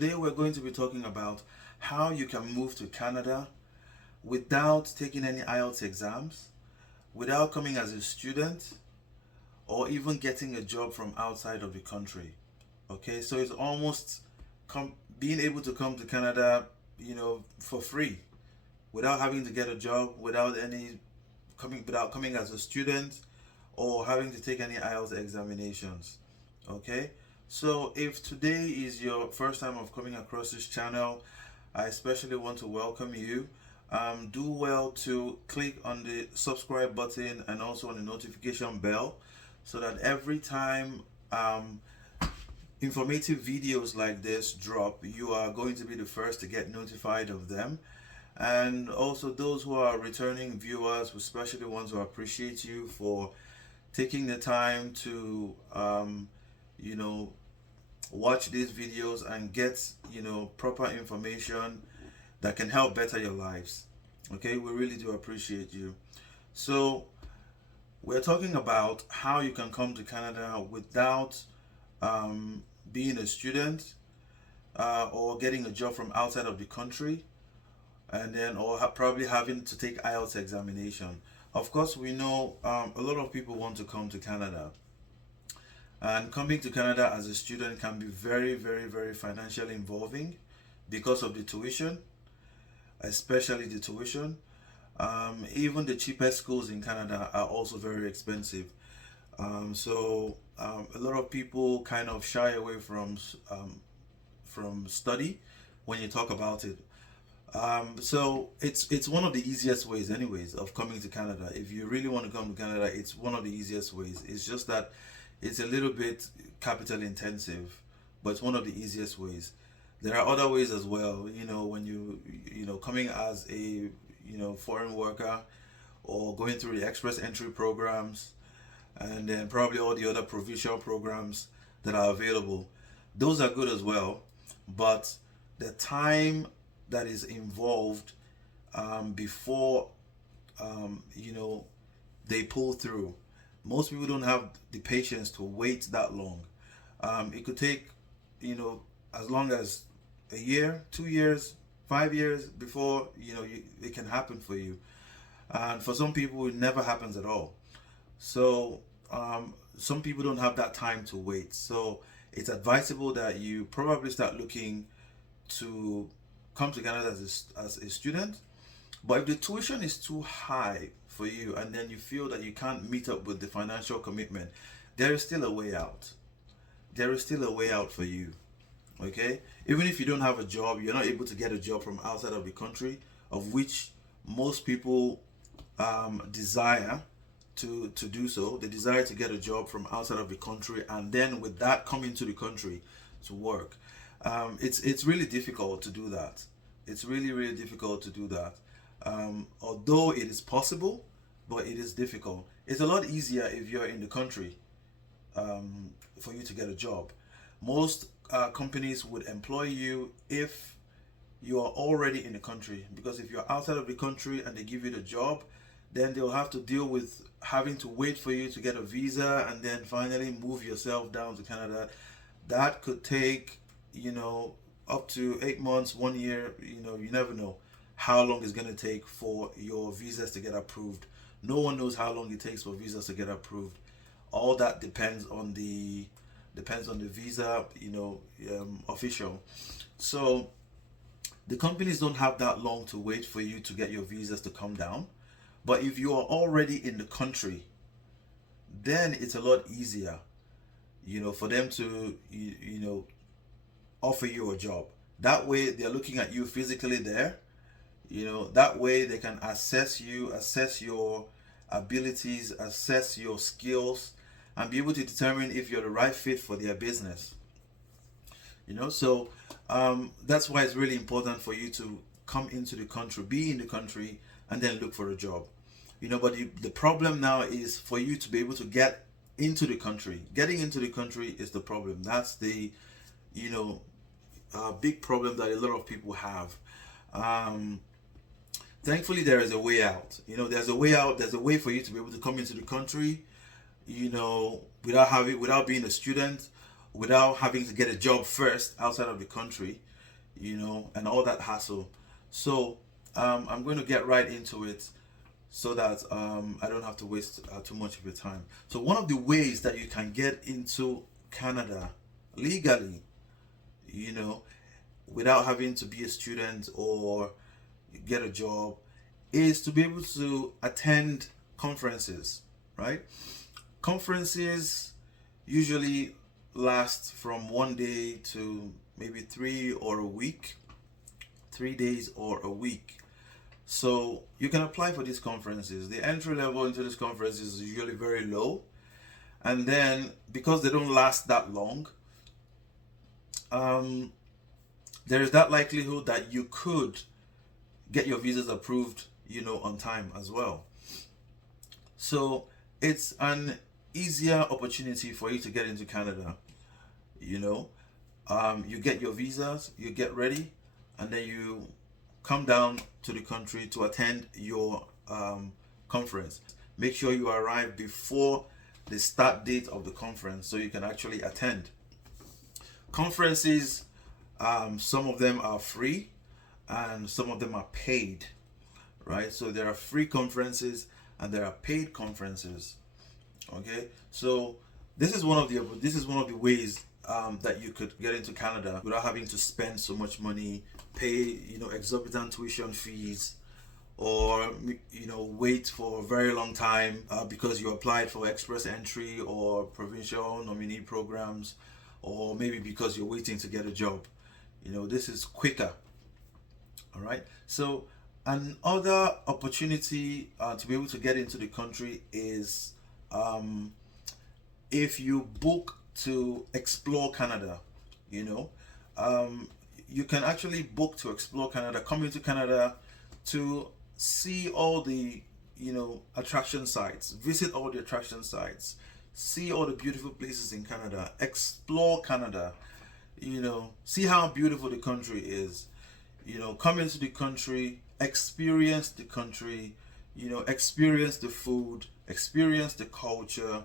today we're going to be talking about how you can move to Canada without taking any IELTS exams, without coming as a student, or even getting a job from outside of the country. Okay, so it's almost being able to come to Canada, for free, without having to get a job, without coming as a student, or having to take any IELTS examinations. Okay, so if today is your first time of coming across this channel, I especially want to welcome you. Do well to click on the subscribe button and also on the notification bell, so that every time informative videos like this drop, you are going to be the first to get notified of them. And also those who are returning viewers, especially ones who appreciate you for taking the time to watch these videos and get proper information that can help better your lives. Okay, we really do appreciate you. So we're talking about how you can come to Canada without being a student or getting a job from outside of the country, and then probably having to take IELTS examination. Of course, we know a lot of people want to come to Canada, and coming to Canada as a student can be very, very, very financially involving because of the tuition, especially the tuition. Even the cheapest schools in Canada are also very expensive. So a lot of people kind of shy away from study when you talk about it. So it's one of the easiest ways, anyways, of coming to Canada. If you really want to come to Canada, it's one of the easiest ways. It's just that it's a little bit capital intensive, but it's one of the easiest ways. There are other ways as well. When you coming as a foreign worker, or going through the express entry programs, and then probably all the other provincial programs that are available. Those are good as well, but the time that is involved before they pull through. Most people don't have the patience to wait that long. It could take as long as a year, 2 years, 5 years before it can happen for you. And for some people, it never happens at all. So some people don't have that time to wait. So it's advisable that you probably start looking to come to Canada as a student. But if the tuition is too high for you, and then you feel that you can't meet up with the financial commitment, there is still a way out. There is still a way out for you. Okay? Even if you don't have a job, you're not able to get a job from outside of the country, of which most people desire to do so. They desire to get a job from outside of the country, and then with that come into the country to work. It's really difficult to do that. It's really, really difficult to do that. Although it is possible, but it is difficult. It's a lot easier if you're in the country for you to get a job. Most companies would employ you if you are already in the country, because if you're outside of the country and they give you the job, then they'll have to deal with having to wait for you to get a visa and then finally move yourself down to Canada. That could take up to 8 months, 1 year. You never know how long it's going to take for your visas to get approved. No one knows how long it takes for visas to get approved. All that depends on the visa official. So the companies don't have that long to wait for you to get your visas to come down. But if you are already in the country, then it's a lot easier for them to offer you a job. That way they're looking at you physically there. That way they can assess you, assess your abilities, assess your skills, and be able to determine if you're the right fit for their business. So that's why it's really important for you to come into the country, be in the country, and then look for a job. But the problem now is for you to be able to get into the country. Getting into the country is the problem. That's the big problem that a lot of people have. Thankfully, there is a way out. There's a way out. There's a way for you to be able to come into the country, without being a student, without having to get a job first outside of the country, and all that hassle. So I'm going to get right into it so that I don't have to waste too much of your time. So one of the ways that you can get into Canada legally, you know, without having to be a student or get a job, is to be able to attend conferences, right? Conferences usually last from 1 day to maybe 3 days or a week. So you can apply for these conferences. The entry level into these conferences is usually very low. And then because they don't last that long, there is that likelihood that you could get your visas approved, on time as well. So it's an easier opportunity for you to get into Canada. You get your visas, you get ready, and then you come down to the country to attend your conference. Make sure you arrive before the start date of the conference so you can actually attend. Conferences, some of them are free and some of them are paid, right? So there are free conferences and there are paid conferences. Okay, so this is one of the ways that you could get into Canada without having to spend so much money, pay exorbitant tuition fees, or wait for a very long time because you applied for express entry or provincial nominee programs, or maybe because you're waiting to get a job. This is quicker. All right. So another opportunity to be able to get into the country is if you book to explore Canada. You can actually book to explore Canada, come into Canada to see all the attraction sites, visit all the attraction sites, see all the beautiful places in Canada, explore Canada, see how beautiful the country is, come into the country, experience the country, experience the food, experience the culture,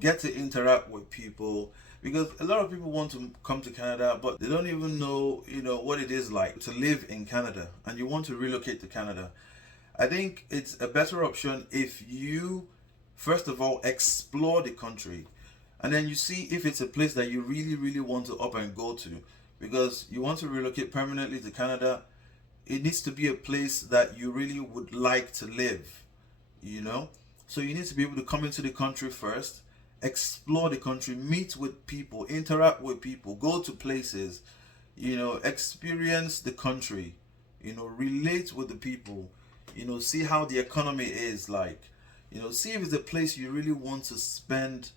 get to interact with people, because a lot of people want to come to Canada but they don't even know what it is like to live in Canada, and you want to relocate to Canada. I think it's a better option if you first of all explore the country, and then you see if it's a place that you really, really want to up and go to. Because you want to relocate permanently to Canada, it needs to be a place that you really would like to live, So you need to be able to come into the country first, explore the country, meet with people, interact with people, go to places, experience the country, relate with the people, see how the economy is like, see if it's a place you really want to spend,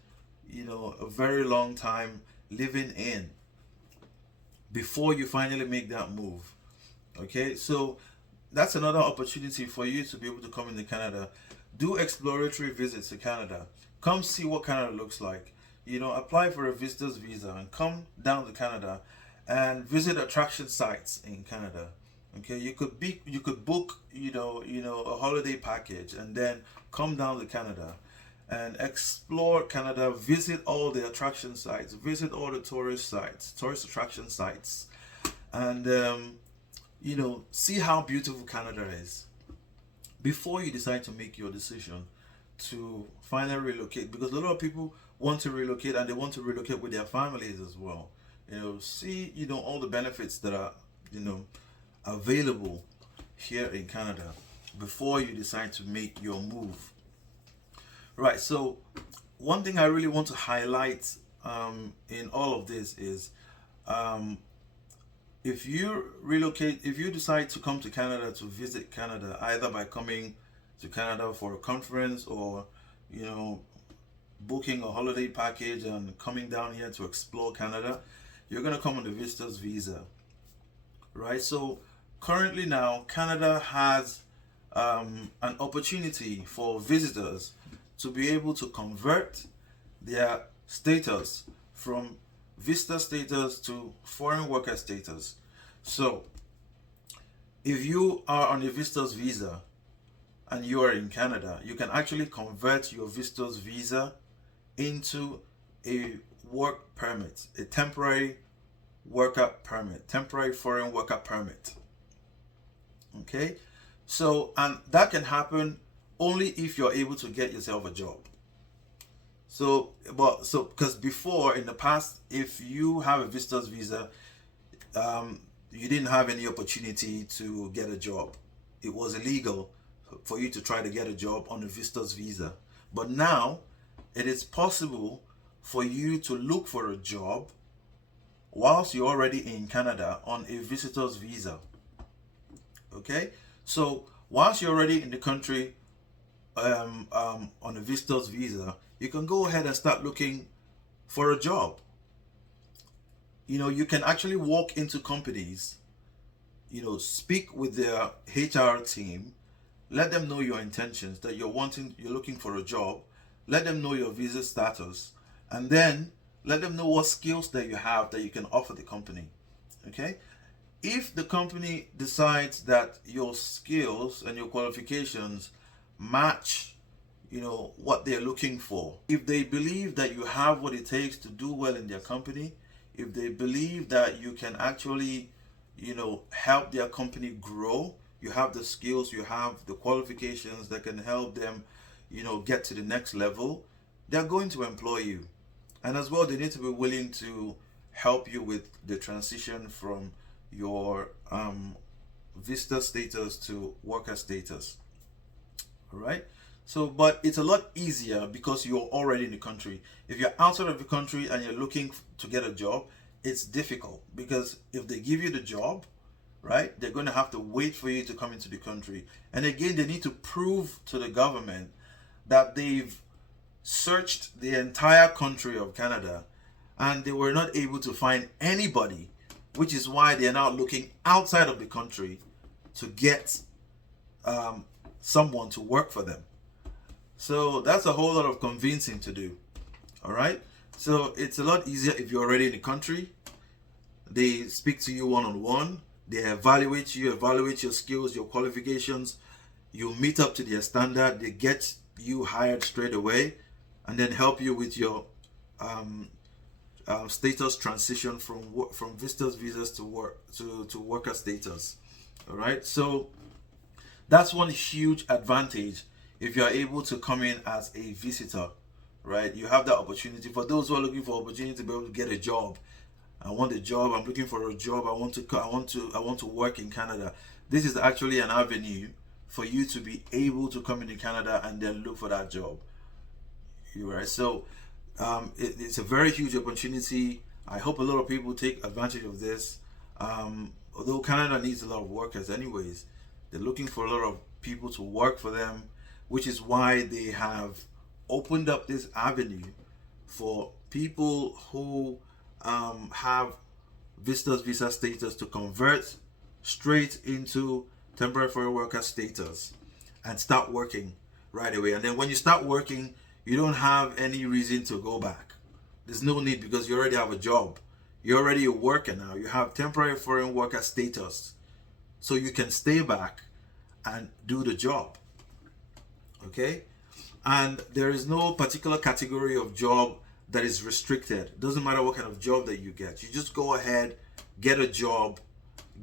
a very long time living in before you finally make that move. Okay, so that's another opportunity for you to be able to come into Canada. Do exploratory visits to Canada. Come see what Canada looks like. Apply for a visitor's visa and come down to Canada and visit attraction sites in Canada. Okay, you could book a holiday package and then come down to Canada and explore Canada, visit all the attraction sites, visit all the tourist attraction sites, and see how beautiful Canada is before you decide to make your decision to finally relocate. Because a lot of people want to relocate and they want to relocate with their families as well. See all the benefits that are available here in Canada before you decide to make your move. Right, so one thing I really want to highlight in all of this is if you decide to come to Canada to visit Canada, either by coming to Canada for a conference or booking a holiday package and coming down here to explore Canada, you're going to come on the visitor's visa, right? So currently now Canada has an opportunity for visitors to be able to convert their status from visitor status to foreign worker status. So if you are on a visitor's visa and you are in Canada, you can actually convert your visitor's visa into a work permit, a temporary worker permit, temporary foreign worker permit. Okay, so and that can happen only if you're able to get yourself a job. So because before in the past, if you have a visitor's visa, you didn't have any opportunity to get a job. It was illegal for you to try to get a job on a visitor's visa. But now it is possible for you to look for a job whilst you're already in Canada on a visitor's visa. Okay, so whilst you're already in the country on a visitor's visa, you can go ahead and start looking for a job. You can actually walk into companies, speak with their HR team, let them know your intentions, that you're looking for a job, let them know your visa status, and then let them know what skills that you have that you can offer the company. Okay? If the company decides that your skills and your qualifications match what they're looking for, if they believe that you have what it takes to do well in their company, if they believe that you can actually help their company grow, you have the skills, you have the qualifications that can help them get to the next level, they're going to employ you. And as well, they need to be willing to help you with the transition from your visitor status to worker status. All right. So, but it's a lot easier because you're already in the country. If you're outside of the country and you're looking to get a job, it's difficult because if they give you the job, right, they're going to have to wait for you to come into the country. And again, they need to prove to the government that they've searched the entire country of Canada and they were not able to find anybody, which is why they're now looking outside of the country to get someone to work for them. So that's a whole lot of convincing to do. All right. So it's a lot easier if you're already in the country. They speak to you one-on-one. They evaluate you, evaluate your skills, your qualifications. You meet up to their standard. They get you hired straight away, and then help you with your status transition from visitors visas to worker status. All right. So that's one huge advantage if you are able to come in as a visitor, right? You have that opportunity. For those who are looking for opportunity to be able to get a job, I want a job. I'm looking for a job. I want to work in Canada. This is actually an avenue for you to be able to come into Canada and then look for that job. You're right. So it's a very huge opportunity. I hope a lot of people take advantage of this. Although Canada needs a lot of workers anyways, they're looking for a lot of people to work for them, which is why they have opened up this avenue for people who have visitors visa status to convert straight into temporary foreign worker status and start working right away. And then when you start working, you don't have any reason to go back. There's no need because you already have a job. You're already a worker now. You have temporary foreign worker status. So you can stay back and do the job. Okay? And there is no particular category of job that is restricted. It doesn't matter what kind of job that you get. You just go ahead, get a job,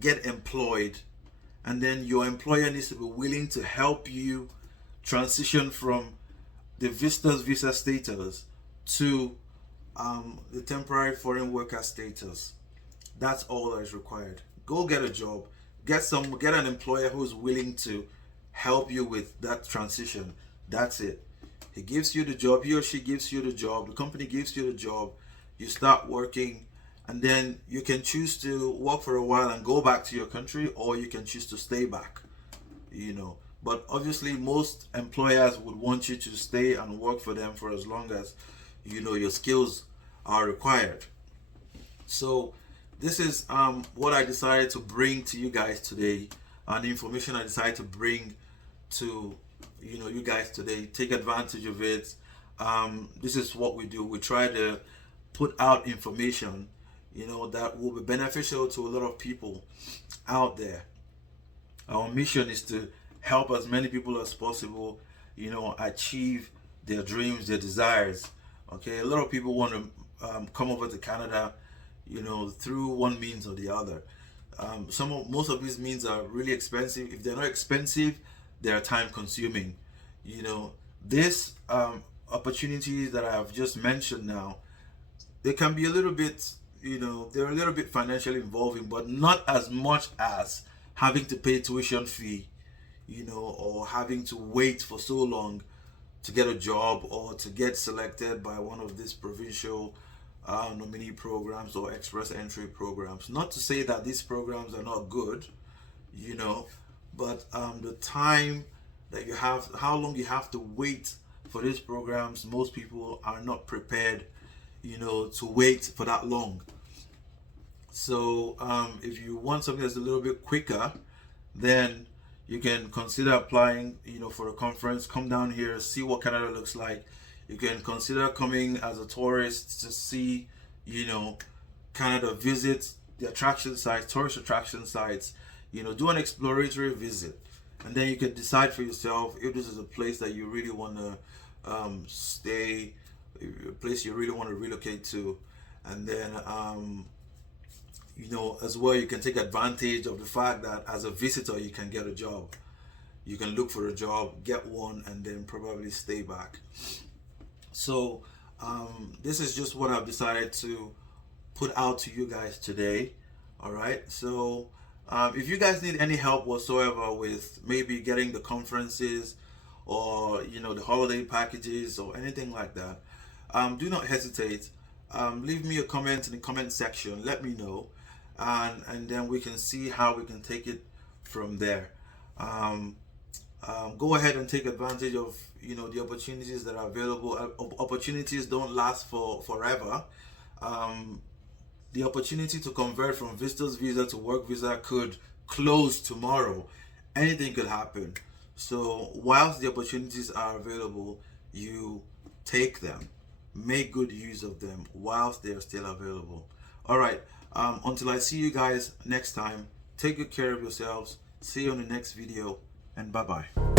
get employed, and then your employer needs to be willing to help you transition from the visitor's visa status to the temporary foreign worker status. That's all that is required. Go get a job, get an employer who's willing to help you with that transition. That's it. He gives you the job, he or she gives you the job, the company gives you the job, you start working, and then you can choose to work for a while and go back to your country, or you can choose to stay back, But obviously most employers would want you to stay and work for them for as long as, your skills are required. So this is what I decided to bring to you guys today, and the information I decided to bring to you guys today. Take advantage of it. This is what we do. We try to put out information that will be beneficial to a lot of people out there. Our mission is to help as many people as possible achieve their dreams, their desires. Okay, a lot of people want to come over to Canada, through one means or the other. Most of these means are really expensive. If they're not expensive, they are time consuming. This opportunities that I have just mentioned now, they can be a little bit, they're a little bit financially involving, but not as much as having to pay tuition fee, or having to wait for so long to get a job or to get selected by one of these provincial nominee programs or express entry programs. Not to say that these programs are not good, but the time that you have, how long you have to wait for these programs, most people are not prepared, to wait for that long. So if you want something that's a little bit quicker, then you can consider applying, for a conference. Come down here, see what Canada looks like. You can consider coming as a tourist to see, Canada, visit the attraction sites, tourist attraction sites, do an exploratory visit. And then you can decide for yourself if this is a place that you really want to stay, a place you really want to relocate to. And then, as well, you can take advantage of the fact that as a visitor, you can get a job. You can look for a job, get one, and then probably stay back. So this is just what I've decided to put out to you guys today. All right. So if you guys need any help whatsoever with maybe getting the conferences or, the holiday packages or anything like that, do not hesitate. Leave me a comment in the comment section. Let me know. And then we can see how we can take it from there. Go ahead and take advantage of the opportunities that are available. Opportunities don't last forever. The opportunity to convert from visitor's visa to work visa could close tomorrow. Anything could happen. So whilst the opportunities are available, you take them. Make good use of them whilst they are still available. All right. Until I see you guys next time, take good care of yourselves. See you on the next video, and bye-bye.